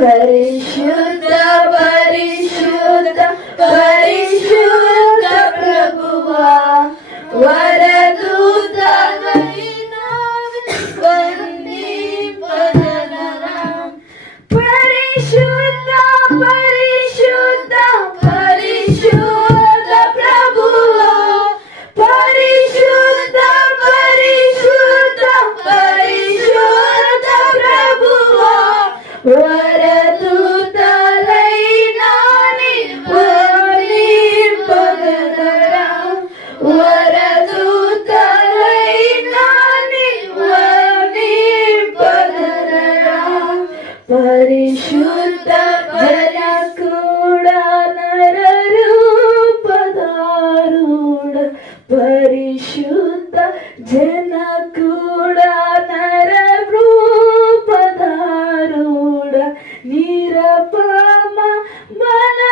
Let it shoot. పరిశుద్ధ జన కూడా నరూపదారుడ పరిశుద్ధ జన కూడా నరూపదారుడ నిరపమ మన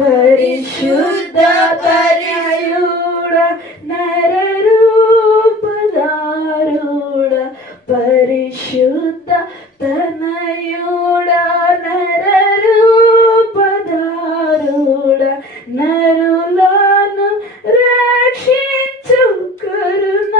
പരിശുദ്ധ പരിശൂട നരൂപദാരൂട പരിശുദ്ധ തനയൂട നരൂപദാരൂട നരുളാനു രക്ഷിച്ചു കരുണാസമുദ്ര